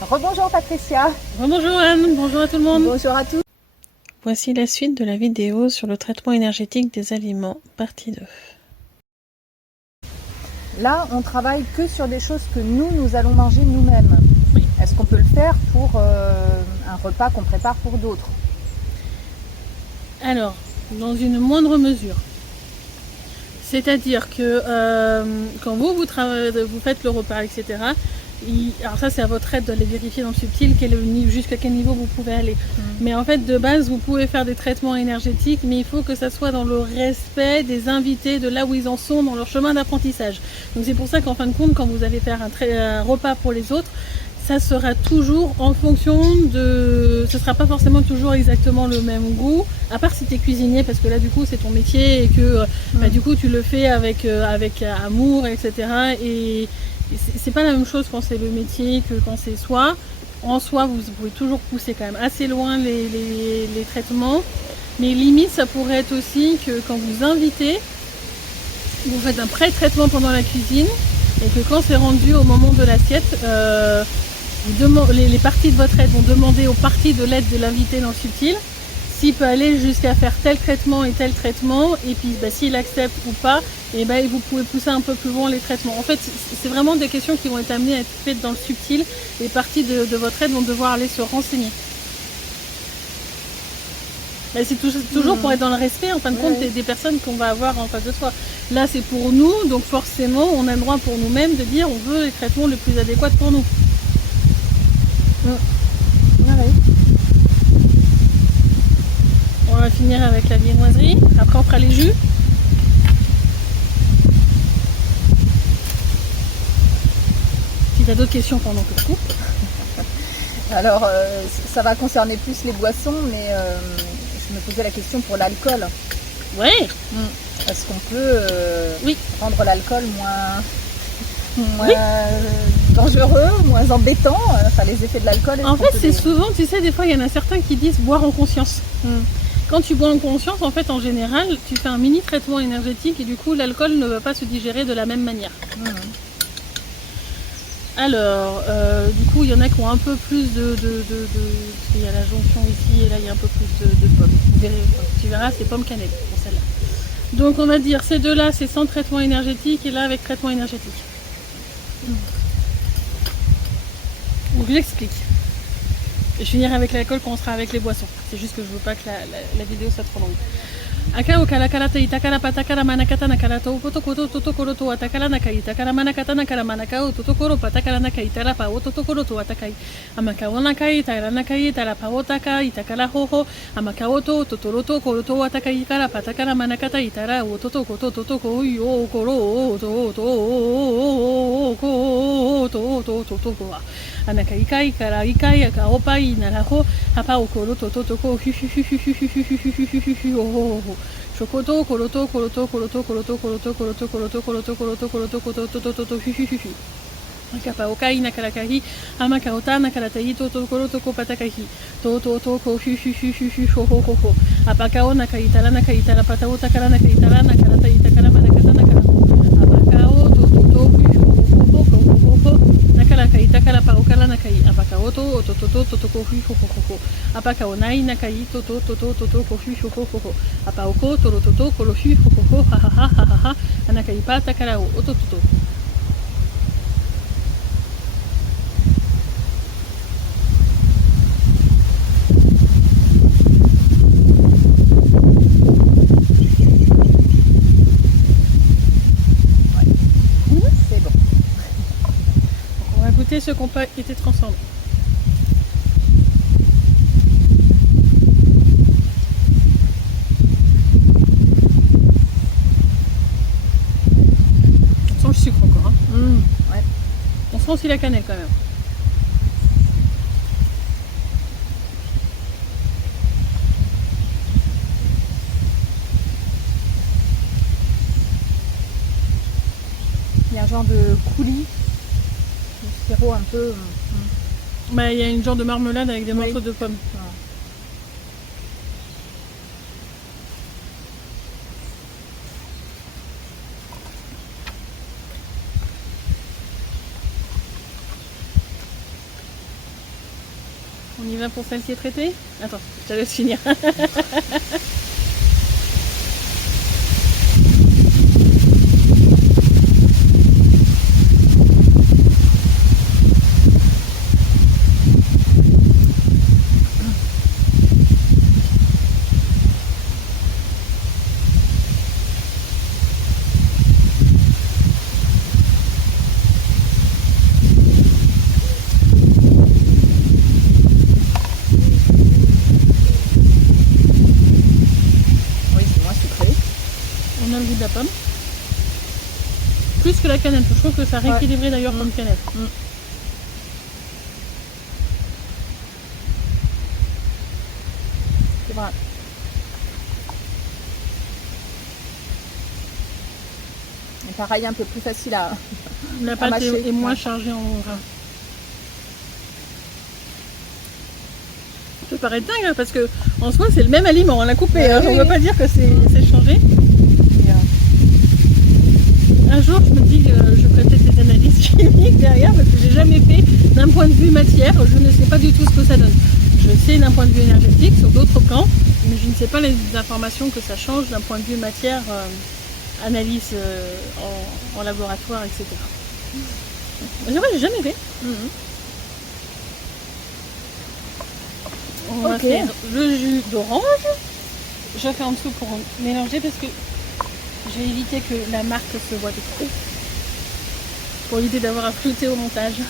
Rebonjour Patricia. Bonjour Anne, bonjour à tout le monde. Bonjour à tous. Voici la suite de la vidéo sur le traitement énergétique des aliments, partie 2. Là, on travaille que sur des choses que nous allons manger nous-mêmes. Oui. Est-ce qu'on peut le faire pour un repas qu'on prépare pour d'autres? Alors, dans une moindre mesure. C'est-à-dire que quand vous faites le repas, etc., alors ça c'est à votre aide d'aller vérifier dans le subtil jusqu'à quel niveau vous pouvez aller. Mais en fait de base vous pouvez faire des traitements énergétiques, mais il faut que ça soit dans le respect des invités, de là où ils en sont dans leur chemin d'apprentissage. Donc c'est pour ça qu'en fin de compte, quand vous allez faire un repas pour les autres, ça sera toujours en fonction de... Ce sera pas forcément toujours exactement le même goût, à part si tu es cuisinier, parce que là du coup c'est ton métier et que du coup tu le fais avec amour, etc. Et c'est pas la même chose quand c'est le métier que quand c'est soi. En soi, vous pouvez toujours pousser quand même assez loin les traitements. Mais limite, ça pourrait être aussi que quand vous invitez, vous faites un pré-traitement pendant la cuisine et que quand c'est rendu au moment de l'assiette, les parties de votre aide vont demander aux parties de l'aide de l'invité dans le subtil s'il peut aller jusqu'à faire tel traitement, et puis s'il accepte ou pas, et vous pouvez pousser un peu plus loin les traitements. En fait, c'est vraiment des questions qui vont être amenées à être faites dans le subtil. Les parties de votre aide vont devoir aller se renseigner. C'est toujours pour être dans le respect, en fin de compte, des personnes qu'on va avoir en face de soi. Là, c'est pour nous, donc forcément, on a le droit pour nous-mêmes de dire on veut les traitements les plus adéquats pour nous. On va finir avec la viennoiserie, après on fera les jus. Si tu as d'autres questions pendant que je coupe. Alors, ça va concerner plus les boissons, mais je me posais la question pour l'alcool. Oui. Est-ce qu'on peut rendre l'alcool moins dangereux, moins embêtant, les effets de l'alcool? En fait, c'est souvent, tu sais, des fois, il y en a certains qui disent boire en conscience. Quand tu bois en conscience, en fait, en général, tu fais un mini traitement énergétique et du coup, l'alcool ne va pas se digérer de la même manière. Alors, du coup, il y en a qui ont un peu plus il y a la jonction ici et là, il y a un peu plus de pommes. Tu verras, c'est pomme cannelle pour celle-là. Donc, on va dire, ces deux-là, c'est sans traitement énergétique et là, avec traitement énergétique. Donc, j'explique. Je finirai avec l'alcool quand on sera avec les boissons. C'est juste que je veux pas que la vidéo soit trop longue. Akao kala kala te itakara patakara manakata nakara to potokoro totokoro to atakara nakai takara manakata nakara manakao totokoro patakara nakai tarapa ototokoro to atakai amakao nakai tara nakai tarapa otaka itakara hoho amakao to totoro to koro to atakai kara patakara manakata itara ototoko totoko yo koro to anakai kai kara ikai ka opai naraho hapa okoro totoko Chocoto, coloto, coloto, coloto, coloto, coloto, coloto, coloto, coloto, coloto, coloto, coloto, Nakapaokai, nakarakahi, amakaota, nakaratai, toto, coloto, kopatakahi, toto, toko, ho, ho, ho, ho. Apakao, nakaitara, nakaitara, patao, takara, nakaitara, nakaratai, takara, manakata, nakara. Apakao, toto, ho, nakarakai, takara, paokara, nakai, apakaoto, toto, totoko, ho. Apakao, nai, nakai, toto, ho. Apaoko, torototo, koloshi, ho, ha, ha, anakai, pa, takara, ototo. Ceux qui n'ont pas été transformés. On sent le sucre encore. On sent aussi la cannelle quand même. Il y a un genre de coulis. Sirop un peu. Il y a une genre de marmelade avec des morceaux de pommes. On y va pour celle qui est traitée? Attends, je te laisse finir. De la pomme. Plus que la cannelle, je trouve que ça rééquilibrait d'ailleurs comme cannelle. C'est vrai. Et pareil, un peu plus facile à la pâte est moins chargée en gras. Ça peut paraître dingue, hein, parce que en soi c'est le même aliment, on l'a coupé, on ne veut pas dire que c'est changé. Un jour, je me dis que je ferai peut-être des analyses chimiques derrière parce que j'ai jamais fait d'un point de vue matière, je ne sais pas du tout ce que ça donne. Je sais d'un point de vue énergétique sur d'autres plans, mais je ne sais pas les informations que ça change d'un point de vue matière, analyse en laboratoire, etc. C'est vrai, j'ai jamais fait. On va faire le jus d'orange. Je fais en dessous pour mélanger parce que j'ai évité que la marque se voit de trop. Pour éviter d'avoir à flouter au montage.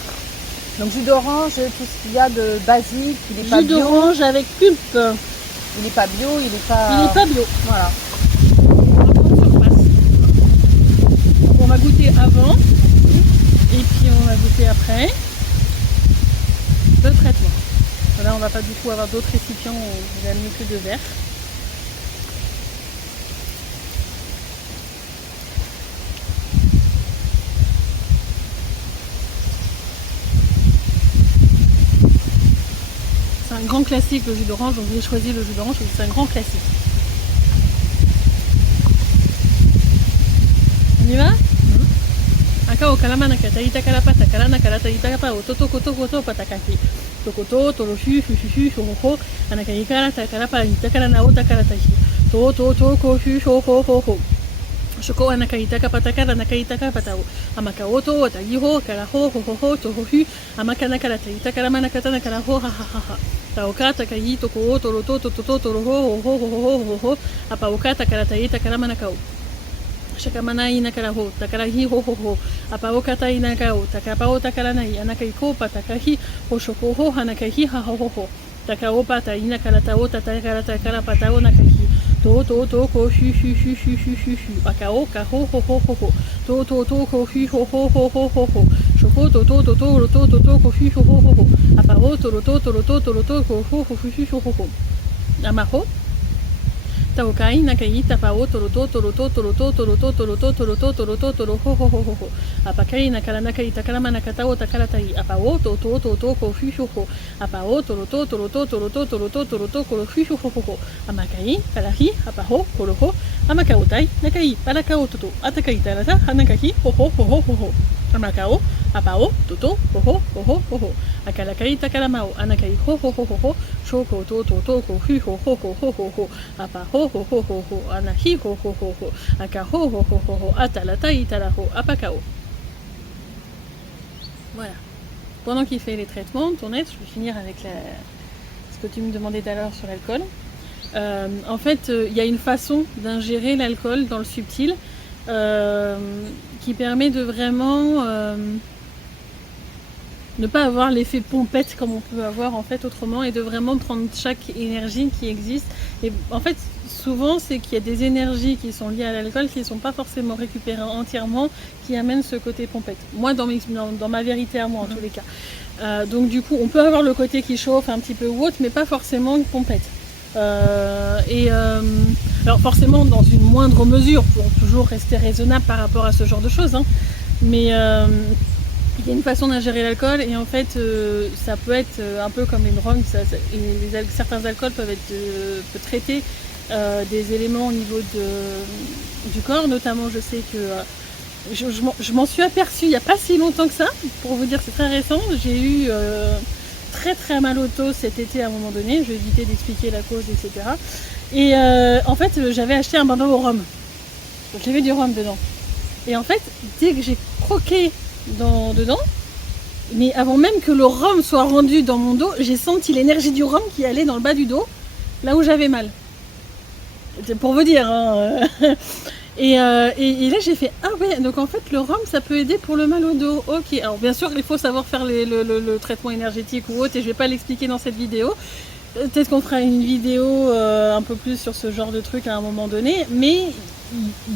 Donc jus d'orange, tout ce qu'il y a de basique, il n'est pas bio. Jus d'orange avec pulpe. Il n'est pas bio, il n'est pas... Il n'est pas bio. Voilà. On va prendre sur place. On va goûter avant. Et puis on va goûter après. Le traitement. Là on va pas du tout avoir d'autres récipients, on va mis que de verre. C'est un grand classique le jus d'orange, donc j'ai choisi le jus d'orange parce que c'est un grand classique. On y va? Akao kalamana kataita kalapata kalana kalataita kapa ototo koto koto patakaki. Tokoto torofu fufu hoho anakai kalata kalapa itakalana otakalatahi. To ko fu ho ho. Shoko anakaita kapataka anakaita kapatao. Amakaoto watagiho karaho ho tohu amakana kalataita kalamana katana karaho ha ha ha. Taokata kai toko toroto toto toroho ho apaokata kalataita kalamana kao. Shakamana inakaraho, takarahi ho, apaokata inakao, takapao takaranai, anakai kopa takahi, hoshokoho, hanakahi ha ho, takaopata inakaratao, takarata karapatao nakahi, to ko hu, akao kaho ho, to ko hu ho, shoko to ko hu ho, apao to ko hu, amaho. Taokai nakai tapao toroto ho apakai nakalanakai takalama nakatao takalatai apao to ko hu apao toroto ho amakai kalahi apao koroho amakaotai nakai palakao toto atakai tarata hanakahi ho amakao apao toto ho akalakai takalamao anakai ho shoko to ko hu apao ho anahi ho akaho ho atalata itaraho apakao. Voilà. Pendant qu'il fait les traitements, ton aide, je vais finir avec ce que tu me demandais tout à l'heure sur l'alcool. En fait, il y a une façon d'ingérer l'alcool dans le subtil qui permet de vraiment ne pas avoir l'effet pompette comme on peut avoir en fait autrement et de vraiment prendre chaque énergie qui existe. Et en fait, souvent, c'est qu'il y a des énergies qui sont liées à l'alcool qui ne sont pas forcément récupérées entièrement, qui amènent ce côté pompette. Moi, dans ma vérité à moi, en tous les cas. Donc du coup, on peut avoir le côté qui chauffe un petit peu ou autre, mais pas forcément une pompette. Alors forcément, dans une moindre mesure, pour toujours rester raisonnable par rapport à ce genre de choses, hein. Mais il y a une façon d'ingérer l'alcool et en fait ça peut être un peu comme une drogue, certains alcools peuvent traiter des éléments au niveau du corps, notamment je sais que je m'en suis aperçue il n'y a pas si longtemps que ça, pour vous dire c'est très récent, j'ai eu très très mal au dos cet été à un moment donné. Je vais éviter d'expliquer la cause, etc. Et en fait, j'avais acheté un bain au rhum. Donc j'avais du rhum dedans. Et en fait, dès que j'ai croqué dedans, mais avant même que le rhum soit rendu dans mon dos, j'ai senti l'énergie du rhum qui allait dans le bas du dos, là où j'avais mal. C'est pour vous dire. Hein. Et là j'ai fait ah ouais, donc en fait le rhum ça peut aider pour le mal au dos. Ok, alors bien sûr il faut savoir faire le traitement énergétique ou autre et je vais pas l'expliquer dans cette vidéo. Peut-être qu'on fera une vidéo un peu plus sur ce genre de truc à un moment donné, mais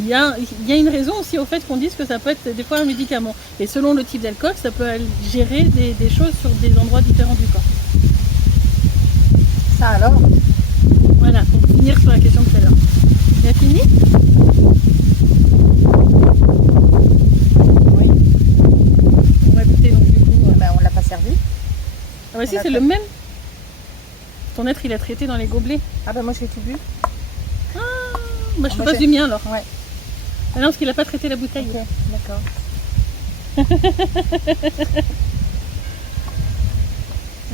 il y a une raison aussi au fait qu'on dise que ça peut être des fois un médicament. Et selon le type d'alcool, ça peut gérer des choses sur des endroits différents du corps. Ça alors? Voilà, pour finir sur la question de tout à l'heure. Tu as fini? Oui. On va goûter donc du coup. Ben, on l'a pas servi. Ah bah si, c'est le même. Ton être il a traité dans les gobelets. Ah ben moi j'ai tout bu. Bah je te passe du mien alors. Ouais. Ah non, parce qu'il a pas traité la bouteille. Ok, d'accord.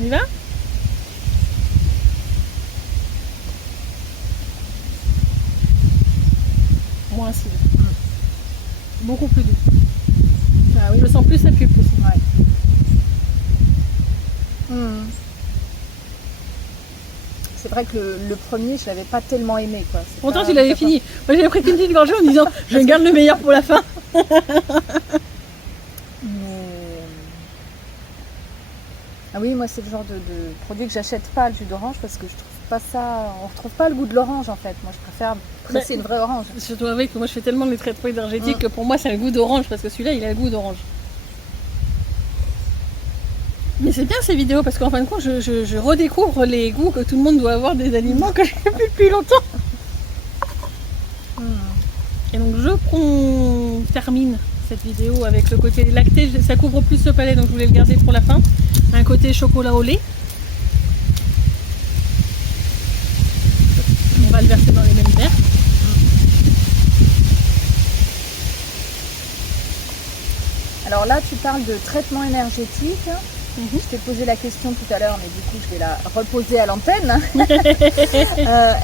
On y va? Moins acide. Beaucoup plus doux. Ah oui. Je sens plus sa pulpe aussi. Ouais. C'est vrai que le premier, je l'avais pas tellement aimé, quoi. Pourtant, tu l'avais fini. Moi, j'avais pris une petite gorgée en disant je garde le meilleur pour la fin. Ah oui, moi, c'est le genre de produit que j'achète pas, le jus d'orange, parce que je trouve pas ça. On retrouve pas le goût de l'orange, en fait. Moi, je préfère presser une vraie orange. Surtout avec que moi, je fais tellement les traitements énergétiques que pour moi, c'est le goût d'orange, parce que celui-là, il a le goût d'orange. Mais c'est bien ces vidéos parce qu'en fin de compte, je redécouvre les goûts que tout le monde doit avoir des aliments que j'ai plus depuis longtemps. Et donc on termine cette vidéo avec le côté lacté. Ça couvre plus le palais, donc je voulais le garder pour la fin. Un côté chocolat au lait. On va le verser dans les mêmes verres. Alors là, tu parles de traitement énergétique. Je t'ai posé la question tout à l'heure, mais du coup, je vais la reposer à l'antenne.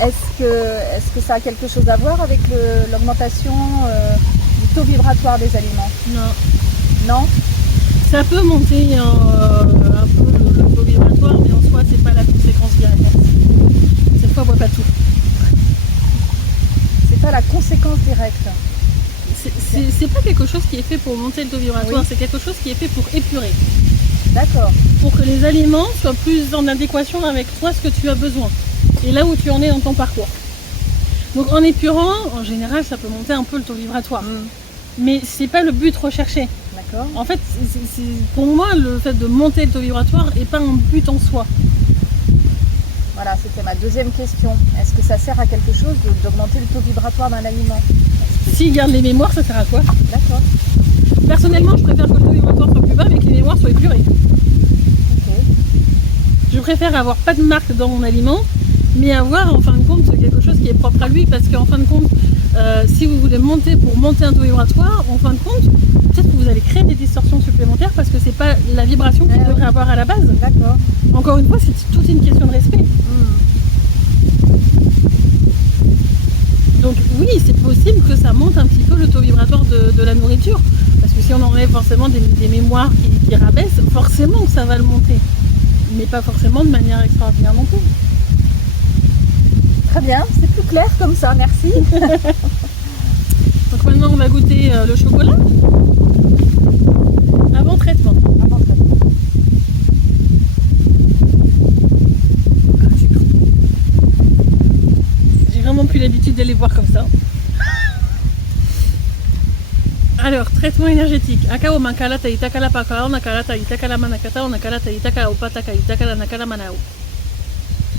Est-ce que ça a quelque chose à voir avec l'augmentation du taux vibratoire des aliments? Non. Non? Ça peut monter un peu le taux vibratoire, mais en soi, c'est pas la conséquence directe. Cette fois, on voit pas tout. C'est pas la conséquence directe. C'est pas quelque chose qui est fait pour monter le taux vibratoire, oui. C'est quelque chose qui est fait pour épurer. D'accord. Pour que les aliments soient plus en adéquation avec toi, ce que tu as besoin. Et là où tu en es dans ton parcours. Donc en épurant, en général, ça peut monter un peu le taux vibratoire. Mais c'est pas le but recherché. D'accord. En fait, pour moi, le fait de monter le taux vibratoire n'est pas un but en soi. Voilà, c'était ma deuxième question. Est-ce que ça sert à quelque chose d'augmenter le taux vibratoire d'un aliment? S'il garde les mémoires, ça sert à quoi? D'accord. Personnellement, je préfère que le taux vibratoire soit plus bas mais que les mémoires soient épurées. Okay. Je préfère avoir pas de marque dans mon aliment, mais avoir en fin de compte quelque chose qui est propre à lui, parce qu'en fin de compte, si vous voulez monter un taux vibratoire, en fin de compte, peut-être que vous allez créer des distorsions supplémentaires parce que c'est pas la vibration qu'il devrait avoir à la base. D'accord. Encore une fois, c'est toute une question de respect. Donc oui, c'est possible que ça monte un petit peu le taux vibratoire de la nourriture. Parce que si on enlève forcément des mémoires qui rabaissent, forcément que ça va le monter. Mais pas forcément de manière extraordinaire non plus. Très bien, c'est plus clair comme ça, merci. Donc maintenant on va goûter le chocolat. Avant traitement. Avant traitement. J'ai vraiment plus l'habitude de les voir comme ça. Alors, traitement énergétique. Akao mankala taitaka la pakao, nakala taitaka la manakata, nakala taitaka opata kaitaka la nakala manao.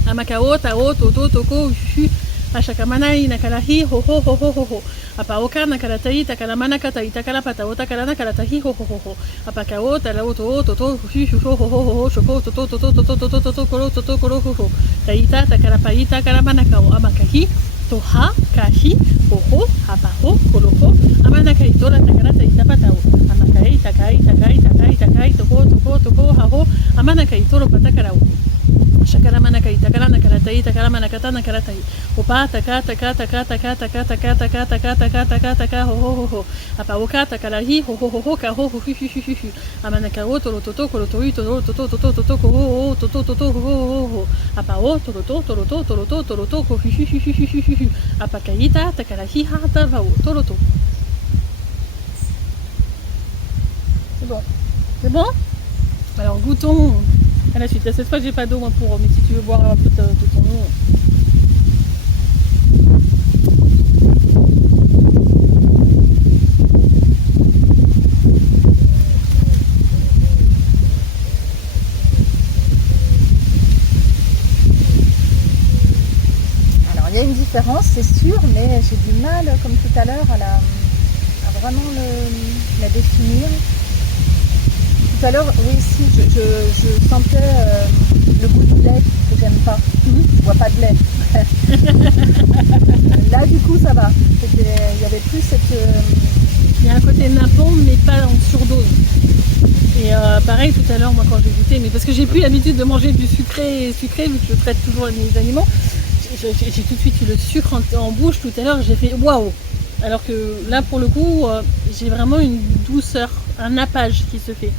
Amakao, tao, toto, toko, shu, ashakamana, nakala hi, ho ho ho ho ho ho. Apaoka, nakala taitaka la manakata, taitaka la patao, takala nakala tahi, ho ho ho ho. Apakao, talao, toto, shu, ho ho ho ho, shoko, toto, toto, toto, toto, toto, koro, toto, koro, ho ho. Taita, takala paita, kala manakao, amakahi. Toha, kahi, Hoho, Apaho, Koloho, Amanakai Tola Takarata Itapatao, Amakai, Takai, Takai, Takai, Takai, Toko, Toko, Toko, Haho, Amanakai Toro Patakarao. Shakaramanakai, Takaranakaratai, Takaramanakata, Nakaratai. Opa, Taka, Taka, Taka, Taka, Taka, Taka, Taka, Taka, Taka, Taka, Taka, Ho, Ho, Ho, Ho. Apaoka, Takarahi, Ho, Ho, Ho, Ho, Ka, Ho, Ho, Hu, Hu, Hu, Hu, Hu. Amanakao, Toro, Toto, Kolotori, Toro, Toto, Toto, Toto, Ho, Ho, Toto, Toto, Ho, Ho, Ho. Apao, Toroto, Toroto, Toroto, Toroto, Ho, Hu, Hu, Hu, Hu, Hu, Hu, Hu. Apakaita, Takarahi, Hata, Vao, Toroto. C'est bon. C'est bon? Alors, goûtons à la suite. Cette fois, j'ai pas d'eau pour, mais si tu veux boire un peu de ton eau. Alors il y a une différence, c'est sûr, mais j'ai du mal, comme tout à l'heure, à vraiment la définir. Tout à l'heure, oui, si, je sentais le goût du lait que j'aime pas. Je bois pas de lait. Là, du coup, ça va. Il y avait plus cette... Il y a un côté nappant, mais pas en surdose. Et pareil, tout à l'heure, moi, quand j'ai goûté, mais parce que j'ai plus l'habitude de manger du sucré, vu que je traite toujours mes aliments, j'ai tout de suite eu le sucre en bouche. Tout à l'heure, j'ai fait waouh. Alors que là, pour le coup, j'ai vraiment une douceur, un nappage qui se fait.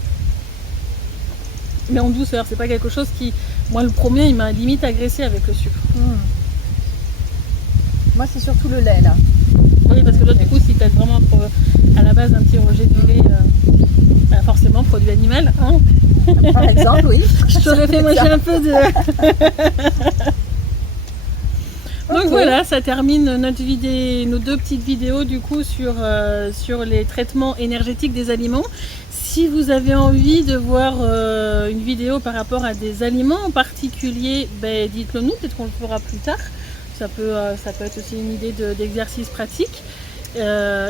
Mais en douceur, c'est pas quelque chose qui... Moi, le premier, il m'a limite agressé avec le sucre. Moi, c'est surtout le lait, là. Oui, parce que là, du coup, si tu as vraiment à la base un petit rejet du lait, bah forcément, produit animal. Hein. Par exemple, oui. Je t'aurais fait manger un peu de... Donc Okay. voilà, ça termine nos deux petites vidéos du coup sur les traitements énergétiques des aliments. Si vous avez envie de voir une vidéo par rapport à des aliments en particulier, ben, dites-le nous, peut-être qu'on le fera plus tard. Ça peut être aussi une idée d'exercice pratique.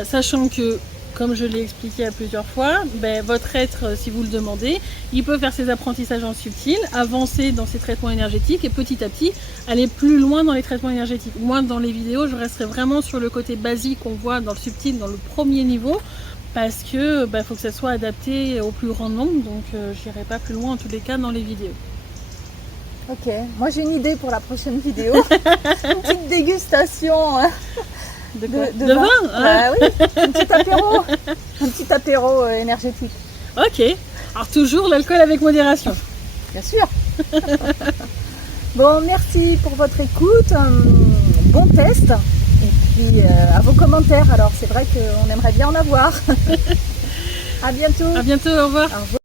Sachant que, comme je l'ai expliqué à plusieurs fois, ben, votre être, si vous le demandez, il peut faire ses apprentissages en subtil, avancer dans ses traitements énergétiques et petit à petit aller plus loin dans les traitements énergétiques. Moi, dans les vidéos, je resterai vraiment sur le côté basique qu'on voit dans le subtil, dans le premier niveau, parce que ben, faut que ça soit adapté au plus grand nombre, donc je n'irai pas plus loin en tous les cas dans les vidéos. Ok, moi j'ai une idée pour la prochaine vidéo. Une petite dégustation. Hein. De vin Ah oui, un petit apéro énergétique. Ok, alors toujours l'alcool avec modération. Bien sûr. Bon, merci pour votre écoute, bon test. Et puis à vos commentaires, alors c'est vrai qu'on aimerait bien en avoir. À bientôt. À bientôt, au revoir. Au revoir.